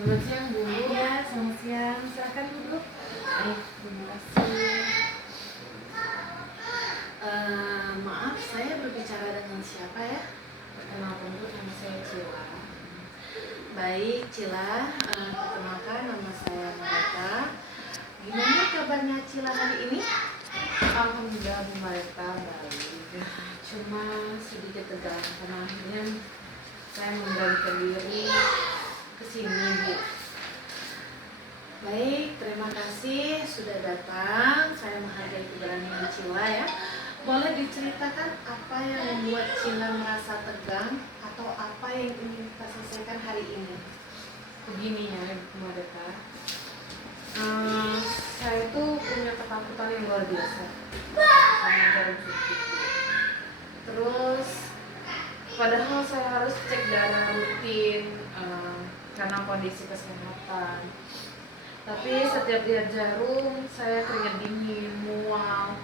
Selamat siang Bu. Ya, selamat siang. Silakan duduk. Baik, terima kasih. Maaf, saya berbicara dengan siapa ya? Perkenalkan Bu, nama saya Cila. Baik, Cila. Perkenalkan, nama saya Marita. Gimana kabarnya Cila hari ini? Alhamdulillah Bu Marita baik. Cuma sedikit tegang karena akhirnya saya memberanikan diri ke sini Bu. Baik, terima kasih sudah datang. Saya menghargai keberanian Cila ya. Boleh diceritakan apa yang membuat Cila merasa tegang atau apa yang ingin kita selesaikan hari ini? Begini ya Bu Marita. Saya tuh punya ketakutan yang luar biasa sama jarum suntik. Terus padahal saya harus cek darah rutin karena kondisi kesehatan. Tapi setiap lihat jarum saya keringat dingin, mual,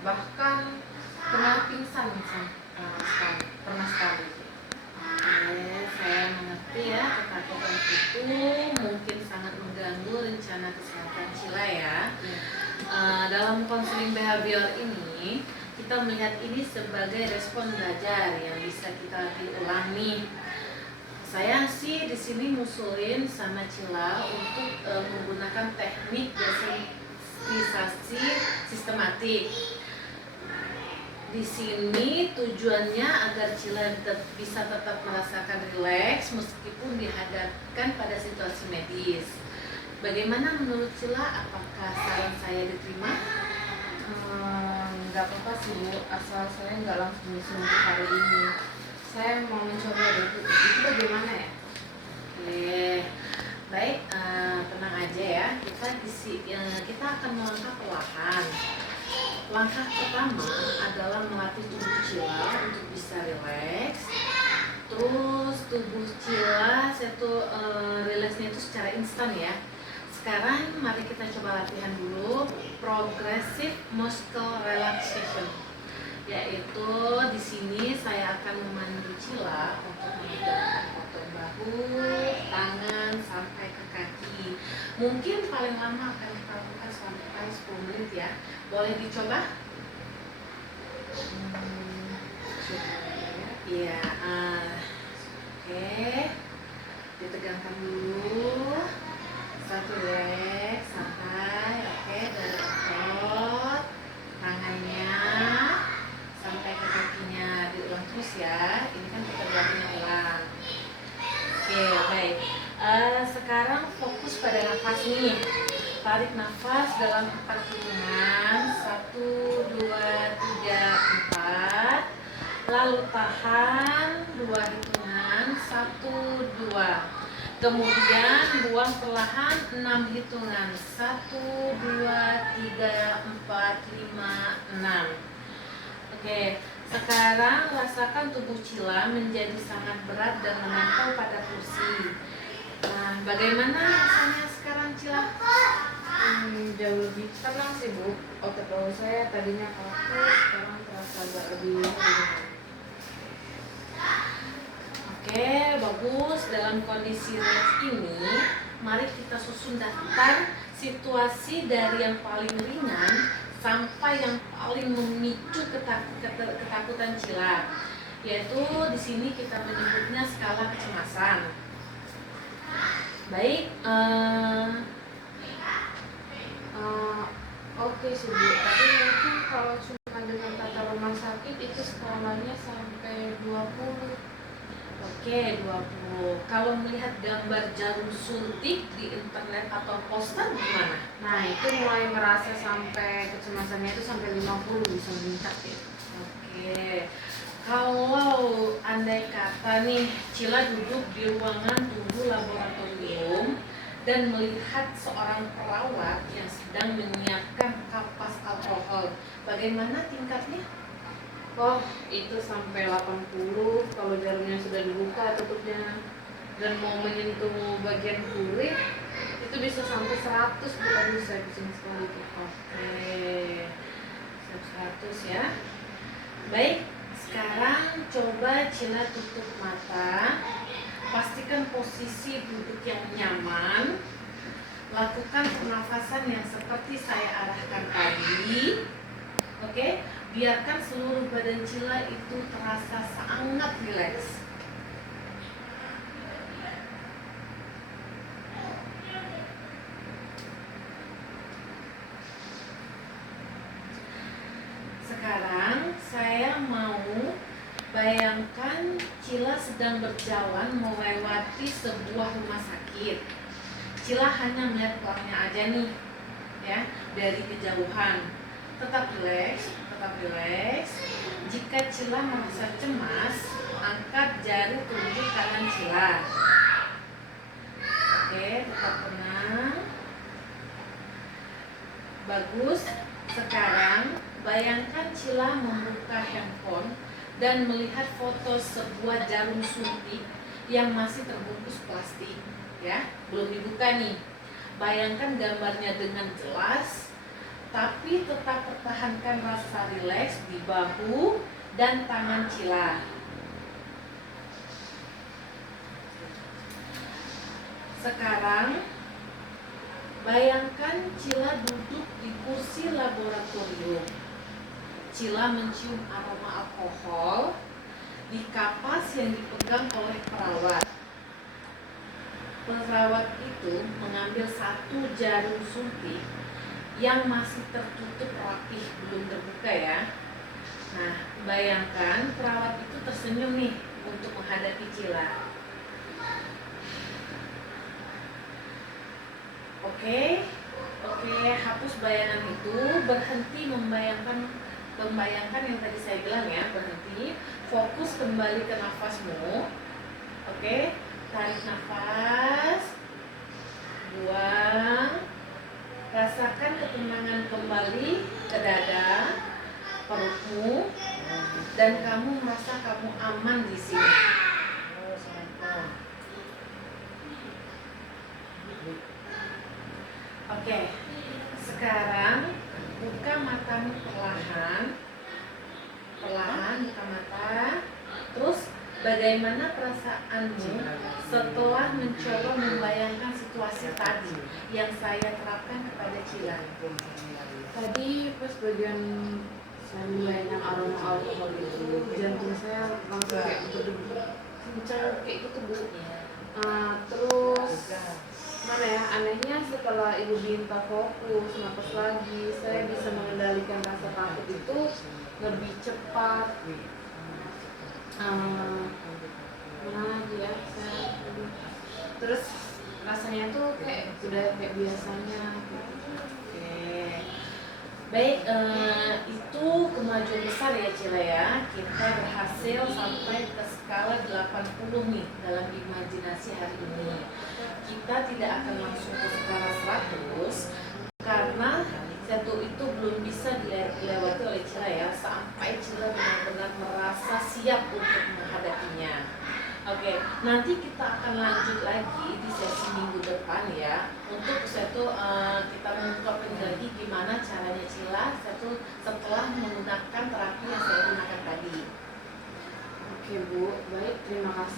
bahkan pernah pingsan pernah sekali. Saya mengerti ya, ketakutan itu mungkin sangat mengganggu rencana kesehatan Cila ya. Dalam konseling behavior ini, kita melihat ini sebagai respon belajar yang bisa kita ulangi. Saya sih di sini ngusulin sama Cila untuk menggunakan teknik desensitisasi sistematik. Di sini tujuannya agar Cila bisa tetap merasakan rileks meskipun dihadapkan pada situasi medis. Bagaimana menurut Cila? Apakah saran saya diterima? Nggak apa-apa sih Bu, asal saya nggak langsung disuntik hari ini. Saya mau mencoba dulu. Itu bagaimana ya? Baik, tenang aja ya. Kita akan melangkah perlahan. Langkah pertama adalah melatih tubuh Cila untuk bisa rileks. Terus tubuh Cila rileksnya itu secara instan ya. Sekarang mari kita coba latihan dulu progressive muscle relaxation. Yaitu di sini saya akan memandu Cila untuk menegakkan otot bahu, tangan sampai ke kaki. Mungkin paling lama akan kita lakukan sampai 10 menit ya. Boleh dicoba? Iya. Oke. Ditegangkan dulu. Satu leg, santai. Oke, dari otot, tangannya sampai ke kakinya, diulang terus ya. Ini kan kita buatnya ulang. Oke, baik. Sekarang fokus pada nafas nih. Tarik nafas dalam 4 hitungan. 1, 2, 3, 4. Lalu tahan 2 hitungan. 1, 2. Kemudian buang perlahan 6 hitungan. 1, 2, 3, 4, 5, 6. Oke, sekarang rasakan tubuh Cila menjadi sangat berat dan menempel pada kursi. Nah, bagaimana rasanya sekarang Cila? Jauh lebih tenang sih Bu. Otot bahu saya tadinya kaku, sekarang terasa agak lebih ringan. Oke, bagus. Dalam kondisi rileks ini, mari kita susun daftar situasi dari yang paling ringan sampai yang paling memicu ketakutan Cila. Yaitu di sini kita menyebutnya skala kecemasan. Baik, Oke sih Bu, tapi mungkin kalau cuma dengan kata rumah sakit itu skalanya sampai 20. Oke, 20. Kalau melihat gambar jarum suntik di internet atau poster gimana? Nah itu mulai merasa sampai kecemasannya itu sampai 50 bisa meningkat ya. Oke, kalau andai kata nih Cila duduk di ruangan tunggu laboratorium dan melihat seorang perawat yang sedang menyiapkan kapas alkohol, bagaimana tingkatnya? Oh itu sampai 80 kalau jarumnya sudah dibuka tutupnya dan mau menyentuh bagian kulit itu bisa sampai 100 bukan bisa pusing sekali tuh. Oke, 100 ya. Baik, sekarang coba Cila tutup mata pastikan posisi duduk yang nyaman. Lakukan pernafasan yang seperti saya arahkan tadi. Oke, biarkan seluruh badan Cila itu terasa sangat rileks. Sekarang saya mau bayangkan Cila sedang berjalan melewati sebuah rumah sakit. Cila hanya melihat pelangnya aja nih, ya, dari kejauhan. Tetap rileks, tetap rileks. Jika Cila merasa cemas, angkat jari telunjuk kanan Cila. Oke, tetap tenang. Bagus. Sekarang bayangkan Cila membuka handphone dan melihat foto sebuah jarum suntik yang masih terbungkus plastik, ya, belum dibuka nih. Bayangkan gambarnya dengan jelas, tapi tetap pertahankan rasa rileks di bahu dan tangan Cila. Sekarang bayangkan Cila duduk di kursi laboratorium. Cila mencium aroma alkohol di kapas yang dipegang oleh perawat. Perawat itu mengambil satu jarum suntik yang masih tertutup rapih, belum terbuka ya. Nah, bayangkan perawat itu tersenyum nih untuk menghadapi Cila. Oke, hapus bayangan itu, berhenti membayangkan yang tadi saya bilang ya, berhenti, fokus kembali ke nafasmu. Oke, tarik nafas, buang, rasakan ketenangan kembali ke dada, perutmu, dan kamu merasa kamu aman di sini. Oke, sekarang buka matamu perlahan buka mata. Terus bagaimana perasaanmu setelah mencoba membayangkan situasi tadi yang saya terapkan kepada Cila? Tadi pas bagian saya membayangkan aroma alkohol itu, jantung saya langsung kayak berdebar kencang kayak gitu Bu. Terus mana ya, anehnya setelah ibu minta fokus napas lagi, saya bisa mengendalikan rasa takut itu lebih cepat. Mana lagi ya, terus rasanya tuh kayak udah kayak biasanya gitu. Oke. Baik, itu kemajuan besar ya Cila ya. Kita berhasil sampai ke skala 80 nih dalam imajinasi hari ini. Kita tidak akan langsung ke skala 100 karena satu itu belum bisa dilewati oleh Cila ya, sampai Cila benar-benar merasa siap untuk menghadapinya. Oke, nanti kita akan lanjut lagi di sesi minggu depan ya. Untuk satu kita mengungkapkan lagi gimana caranya Cila setelah menggunakan terapi yang saya gunakan tadi. Oke Bu, baik, terima kasih.